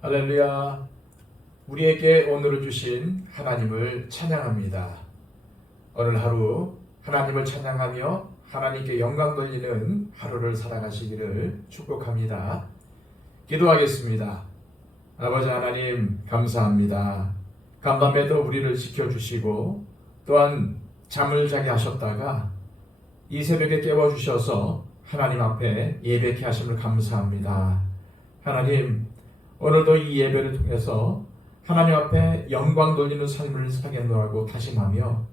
할렐루야. 우리에게 오늘 주신 하나님을 찬양합니다. 오늘 하루 하나님을 찬양하며 하나님께 영광 돌리는 하루를 살아가시기를 축복합니다. 기도하겠습니다. 아버지 하나님 감사합니다. 간밤에도 우리를 지켜주시고 또한 잠을 자게 하셨다가 이 새벽에 깨워주셔서 하나님 앞에 예배케 하심을 감사합니다. 하나님, 오늘도 이 예배를 통해서 하나님 앞에 영광 돌리는 삶을 살겠노라고 다짐하며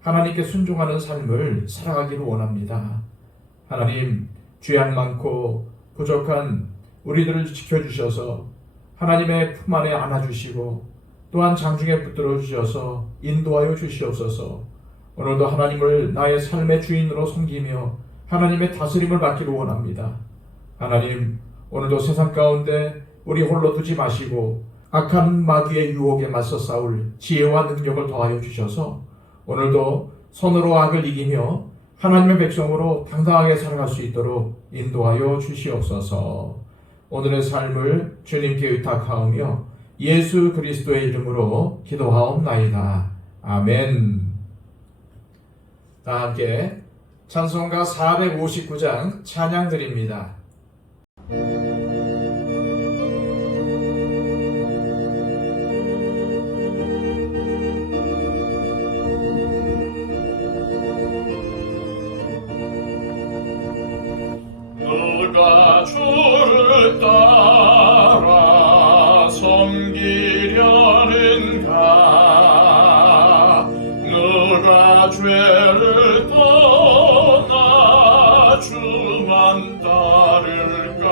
하나님께 순종하는 삶을 살아가기를 원합니다. 하나님, 죄악 많고 부족한 우리들을 지켜주셔서 하나님의 품 안에 안아주시고 또한 장중에 붙들어 주셔서 인도하여 주시옵소서. 오늘도 하나님을 나의 삶의 주인으로 섬기며 하나님의 다스림을 받기를 원합니다. 하나님, 오늘도 세상 가운데 우리 홀로 두지 마시고 악한 마귀의 유혹에 맞서 싸울 지혜와 능력을 더하여 주셔서 오늘도 선으로 악을 이기며 하나님의 백성으로 당당하게 살아갈 수 있도록 인도하여 주시옵소서. 오늘의 삶을 주님께 의탁하오며 예수 그리스도의 이름으로 기도하옵나이다. 아멘. 다 함께 찬송가 459장 찬양 드립니다. 누가 주를 따라 섬기려는가? 누가 죄를 떠나 주만 따를까?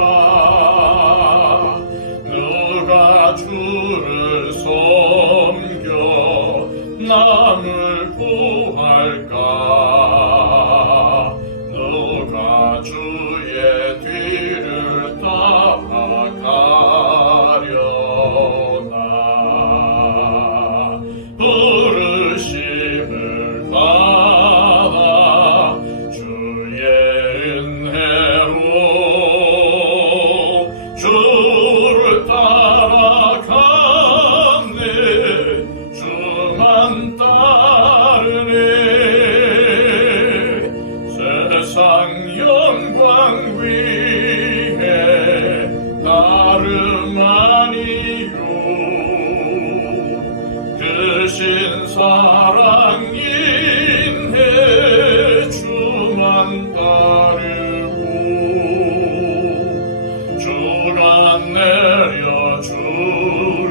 누가 주를 섬겨 남을 구할까? 누가 주의 뒤를 따라가려나? 부르심을 받아 주의 은혜로 주를 따라가네. 주만 따르네. 세상 영광 위에 다름 아니요. 크신 사랑 인해 주만 따르고 주가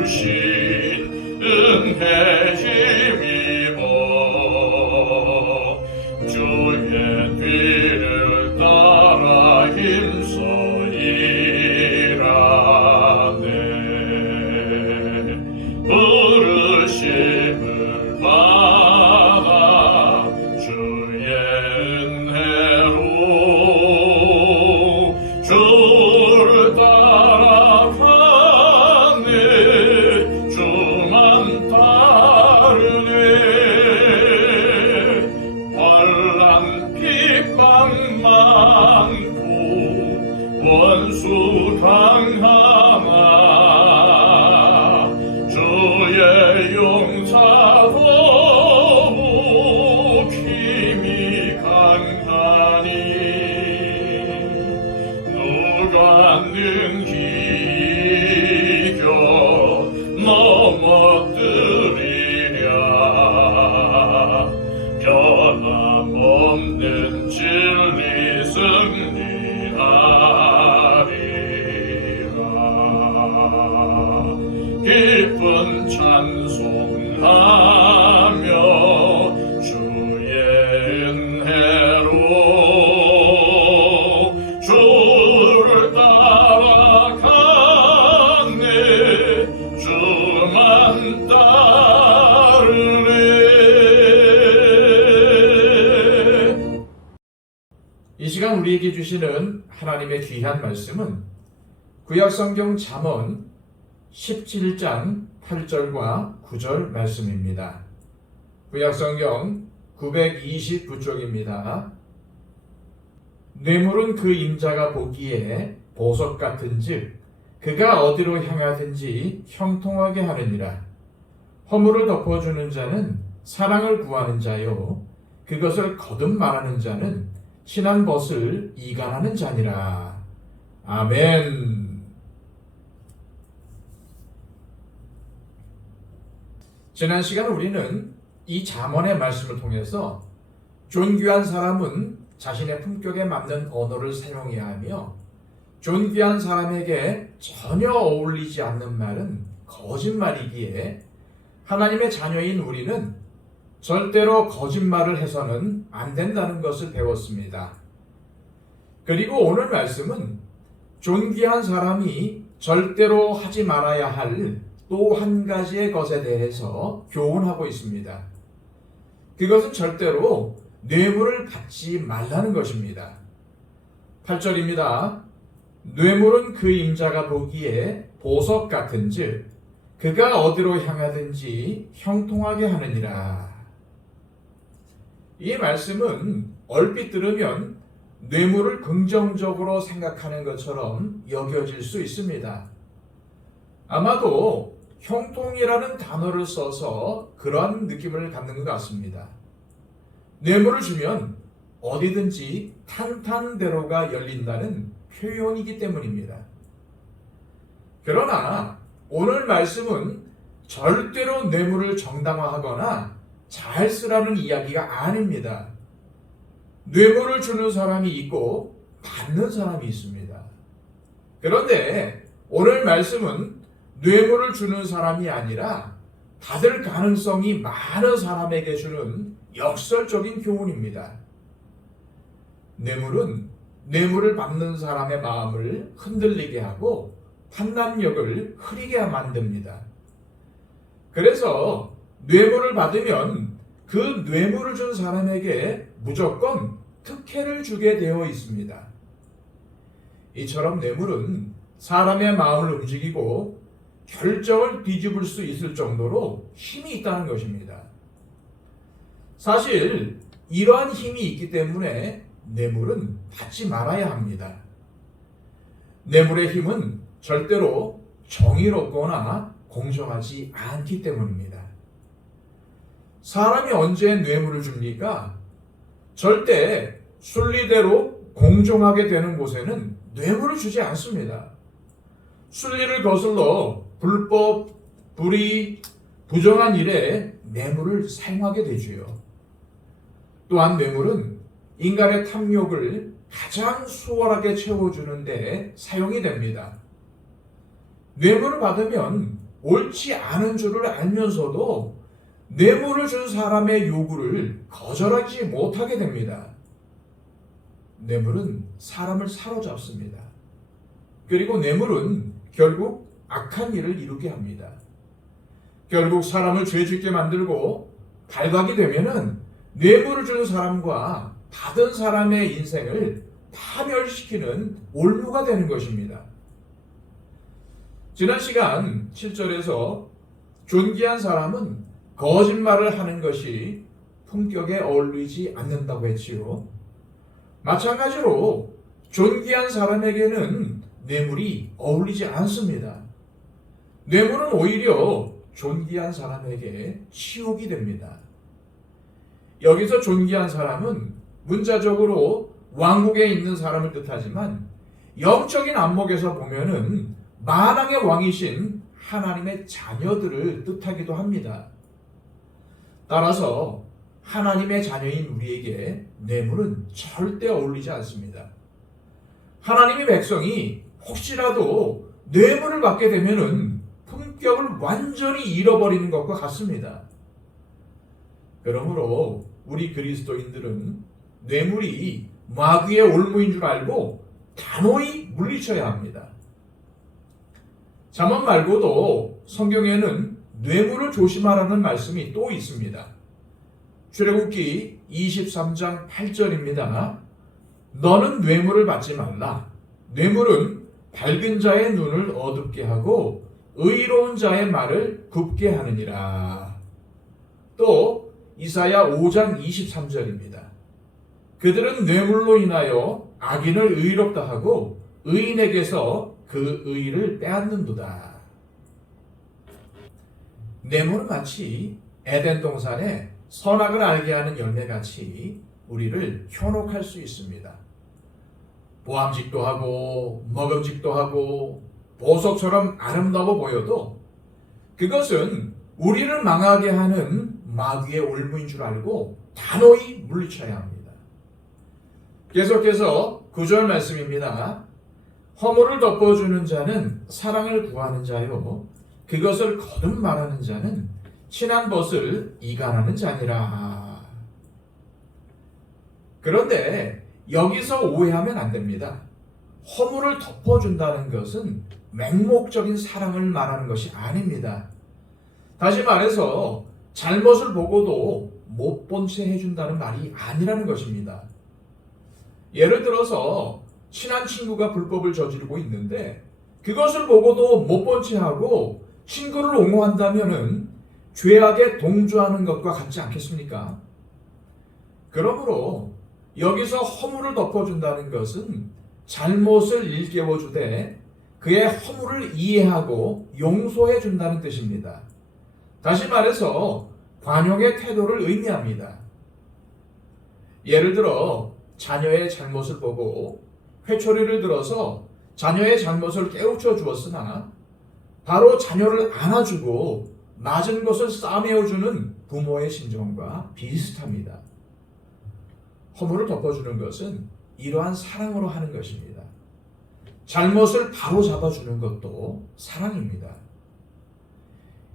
내려주신 은혜 힘입어 주의 뒤를 따라 힘써 일하네. 부르심을 받아 주의 은혜로 주를 따라가네. 주만 따르네. 환난 핍박 많고 원수 강하나 주의 용사도 힘이 강하니 누가 능히 이겨 넘어뜨리랴? 변함없는 진리 승리하리라. 기쁜 찬송하며 주의 은혜로 주를 따라가네. 주만 따르네. 이 시간 우리에게 주시는 하나님의 귀한 말씀은 구약성경 잠언 17장 8절과 9절 말씀입니다. 구약성경 929쪽입니다. 뇌물은 그 임자가 보기에 보석 같은즉 그가 어디로 향하든지 형통하게 하느니라. 허물을 덮어주는 자는 사랑을 구하는 자요, 그것을 거듭 말하는 자는 신한 벗을 이간하는 자니라. 아멘. 지난 시간 우리는 이 잠언의 말씀을 통해서 존귀한 사람은 자신의 품격에 맞는 언어를 사용해야 하며, 존귀한 사람에게 전혀 어울리지 않는 말은 거짓말이기에 하나님의 자녀인 우리는 절대로 거짓말을 해서는 안 된다는 것을 배웠습니다. 그리고 오늘 말씀은 존귀한 사람이 절대로 하지 말아야 할 또 한 가지의 것에 대해서 교훈하고 있습니다. 그것은 절대로 뇌물을 받지 말라는 것입니다. 8절입니다. 뇌물은 그 임자가 보기에 보석 같은즉 그가 어디로 향하든지 형통하게 하느니라. 이 말씀은 얼핏 들으면 뇌물을 긍정적으로 생각하는 것처럼 여겨질 수 있습니다. 아마도 형통이라는 단어를 써서 그런 느낌을 갖는 것 같습니다. 뇌물을 주면 어디든지 탄탄대로가 열린다는 표현이기 때문입니다. 그러나 오늘 말씀은 절대로 뇌물을 정당화하거나 잘 쓰라는 이야기가 아닙니다. 뇌물을 주는 사람이 있고 받는 사람이 있습니다. 그런데 오늘 말씀은 뇌물을 주는 사람이 아니라 받을 가능성이 많은 사람에게 주는 역설적인 교훈입니다. 뇌물은 뇌물을 받는 사람의 마음을 흔들리게 하고 판단력을 흐리게 만듭니다. 그래서 뇌물을 받으면 그 뇌물을 준 사람에게 무조건 특혜를 주게 되어 있습니다. 이처럼 뇌물은 사람의 마음을 움직이고 결정을 뒤집을 수 있을 정도로 힘이 있다는 것입니다. 사실 이러한 힘이 있기 때문에 뇌물은 받지 말아야 합니다. 뇌물의 힘은 절대로 정의롭거나 공정하지 않기 때문입니다. 사람이 언제 뇌물을 줍니까? 절대 순리대로 공정하게 되는 곳에는 뇌물을 주지 않습니다. 순리를 거슬러 불법, 불의, 부정한 일에 뇌물을 사용하게 되지요. 또한 뇌물은 인간의 탐욕을 가장 수월하게 채워주는 데 사용이 됩니다. 뇌물을 받으면 옳지 않은 줄을 알면서도 뇌물을 준 사람의 요구를 거절하지 못하게 됩니다. 뇌물은 사람을 사로잡습니다. 그리고 뇌물은 결국 악한 일을 이루게 합니다. 결국 사람을 죄짓게 만들고 발각이 되면은 뇌물을 주는 사람과 받은 사람의 인생을 파멸시키는 올무가 되는 것입니다. 지난 시간 7절에서 존귀한 사람은 거짓말을 하는 것이 품격에 어울리지 않는다고 했지요. 마찬가지로 존귀한 사람에게는 뇌물이 어울리지 않습니다. 뇌물은 오히려 존귀한 사람에게 치욕이 됩니다. 여기서 존귀한 사람은 문자적으로 왕국에 있는 사람을 뜻하지만 영적인 안목에서 보면은 만왕의 왕이신 하나님의 자녀들을 뜻하기도 합니다. 따라서 하나님의 자녀인 우리에게 뇌물은 절대 어울리지 않습니다. 하나님의 백성이 혹시라도 뇌물을 받게 되면은 품격을 완전히 잃어버리는 것과 같습니다. 그러므로 우리 그리스도인들은 뇌물이 마귀의 올무인 줄 알고 단호히 물리쳐야 합니다. 잠언 말고도 성경에는 뇌물을 조심하라는 말씀이 또 있습니다. 출애굽기 23장 8절입니다. 너는 뇌물을 받지 말라. 뇌물은 밝은 자의 눈을 어둡게 하고 의로운 자의 말을 굽게 하느니라. 또 이사야 5장 23절입니다. 그들은 뇌물로 인하여 악인을 의롭다 하고 의인에게서 그 의를 빼앗는도다. 뇌물은 마치 에덴 동산에 선악을 알게 하는 열매같이 우리를 현혹할 수 있습니다. 보암직도 하고 먹음직도 하고 보석처럼 아름다워 보여도 그것은 우리를 망하게 하는 마귀의 올무인 줄 알고 단호히 물리쳐야 합니다. 계속해서 9절 말씀입니다. 허물을 덮어주는 자는 사랑을 구하는 자요 그것을 거듭 말하는 자는 친한 것을 이간하는 자니라. 그런데 여기서 오해하면 안 됩니다. 허물을 덮어준다는 것은 맹목적인 사랑을 말하는 것이 아닙니다. 다시 말해서 잘못을 보고도 못 본 채 해준다는 말이 아니라는 것입니다. 예를 들어서 친한 친구가 불법을 저지르고 있는데 그것을 보고도 못 본 채 하고 친구를 옹호한다면은 죄악에 동조하는 것과 같지 않겠습니까? 그러므로 여기서 허물을 덮어준다는 것은 잘못을 일깨워주되 그의 허물을 이해하고 용서해 준다는 뜻입니다. 다시 말해서 관용의 태도를 의미합니다. 예를 들어 자녀의 잘못을 보고 회초리를 들어서 자녀의 잘못을 깨우쳐 주었으나 바로 자녀를 안아주고 맞은 것을 싸매어주는 부모의 심정과 비슷합니다. 허물을 덮어주는 것은 이러한 사랑으로 하는 것입니다. 잘못을 바로 잡아주는 것도 사랑입니다.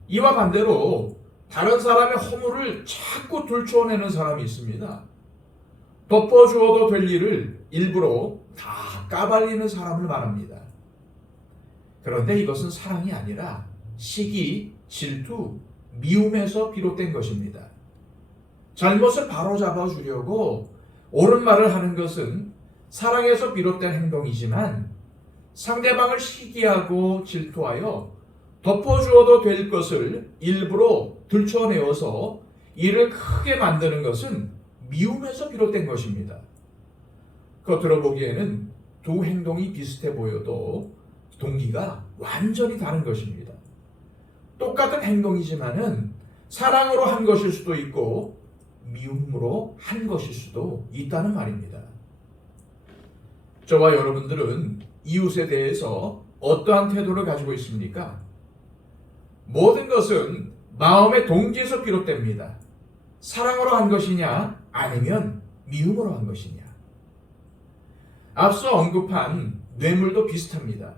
이와 반대로 다른 사람의 허물을 자꾸 들춰내는 사람이 있습니다. 덮어주어도 될 일을 일부러 다 까발리는 사람을 말합니다. 그런데 이것은 사랑이 아니라 시기, 질투, 미움에서 비롯된 것입니다. 잘못을 바로잡아 주려고 옳은 말을 하는 것은 사랑에서 비롯된 행동이지만 상대방을 시기하고 질투하여 덮어주어도 될 것을 일부러 들춰내어서 일을 크게 만드는 것은 미움에서 비롯된 것입니다. 겉으로 보기에는 두 행동이 비슷해 보여도 동기가 완전히 다른 것입니다. 똑같은 행동이지만은 사랑으로 한 것일 수도 있고 미움으로 한 것일 수도 있다는 말입니다. 저와 여러분들은 이웃에 대해서 어떠한 태도를 가지고 있습니까? 모든 것은 마음의 동기에서 비롯됩니다. 사랑으로 한 것이냐 아니면 미움으로 한 것이냐. 앞서 언급한 뇌물도 비슷합니다.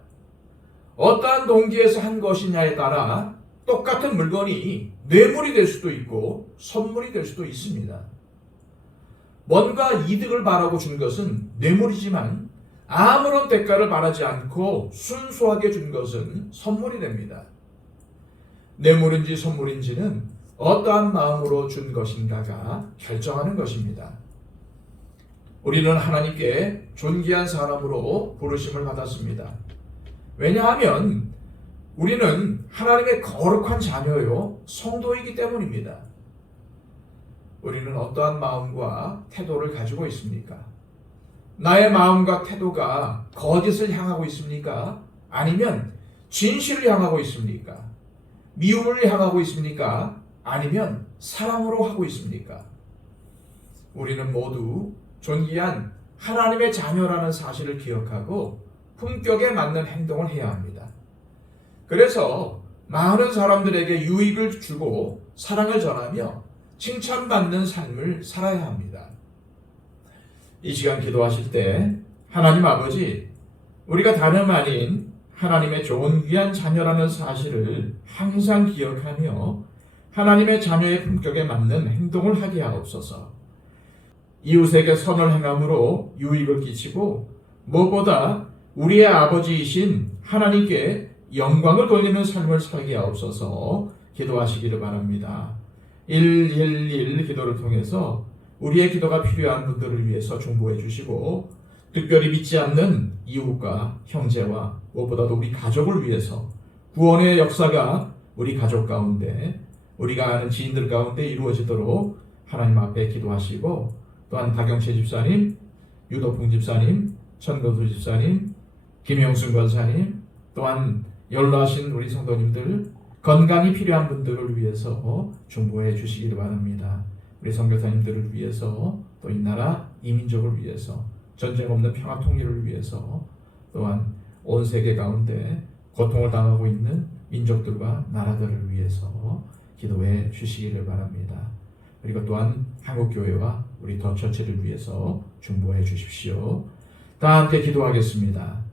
어떠한 동기에서 한 것이냐에 따라 똑같은 물건이 뇌물이 될 수도 있고 선물이 될 수도 있습니다. 뭔가 이득을 바라고 준 것은 뇌물이지만 아무런 대가를 바라지 않고 순수하게 준 것은 선물이 됩니다. 뇌물인지 선물인지는 어떠한 마음으로 준 것인가가 결정하는 것입니다. 우리는 하나님께 존귀한 사람으로 부르심을 받았습니다. 왜냐하면 우리는 하나님의 거룩한 자녀요 성도이기 때문입니다. 우리는 어떠한 마음과 태도를 가지고 있습니까? 나의 마음과 태도가 거짓을 향하고 있습니까? 아니면 진실을 향하고 있습니까? 미움을 향하고 있습니까? 아니면 사랑으로 하고 있습니까? 우리는 모두 존귀한 하나님의 자녀라는 사실을 기억하고 품격에 맞는 행동을 해야 합니다. 그래서 많은 사람들에게 유익을 주고 사랑을 전하며 칭찬받는 삶을 살아야 합니다. 이 시간 기도하실 때 하나님 아버지, 우리가 다름 아닌 하나님의 존귀한 자녀라는 사실을 항상 기억하며 하나님의 자녀의 품격에 맞는 행동을 하게 하옵소서. 이웃에게 선을 행함으로 유익을 끼치고 무엇보다 우리의 아버지이신 하나님께 영광을 돌리는 삶을 살게 하옵소서. 기도하시기를 바랍니다. 111 기도를 통해서 우리의 기도가 필요한 분들을 위해서 중보해 주시고 특별히 믿지 않는 이웃과 형제와 무엇보다도 우리 가족을 위해서 구원의 역사가 우리 가족 가운데 우리가 아는 지인들 가운데 이루어지도록 하나님 앞에 기도하시고 또한 박영채 집사님, 유덕풍 집사님, 천건수 집사님, 김영순 권사님, 또한 연로하신 우리 성도님들, 건강이 필요한 분들을 위해서 중보해 주시기를 바랍니다. 우리 선교사님들을 위해서, 또 이 나라 이민족을 위해서, 전쟁 없는 평화 통일을 위해서, 또한 온 세계 가운데 고통을 당하고 있는 민족들과 나라들을 위해서 기도해 주시기를 바랍니다. 그리고 또한 한국교회와 우리 더 처치를 위해서 중보해 주십시오. 다 함께 기도하겠습니다.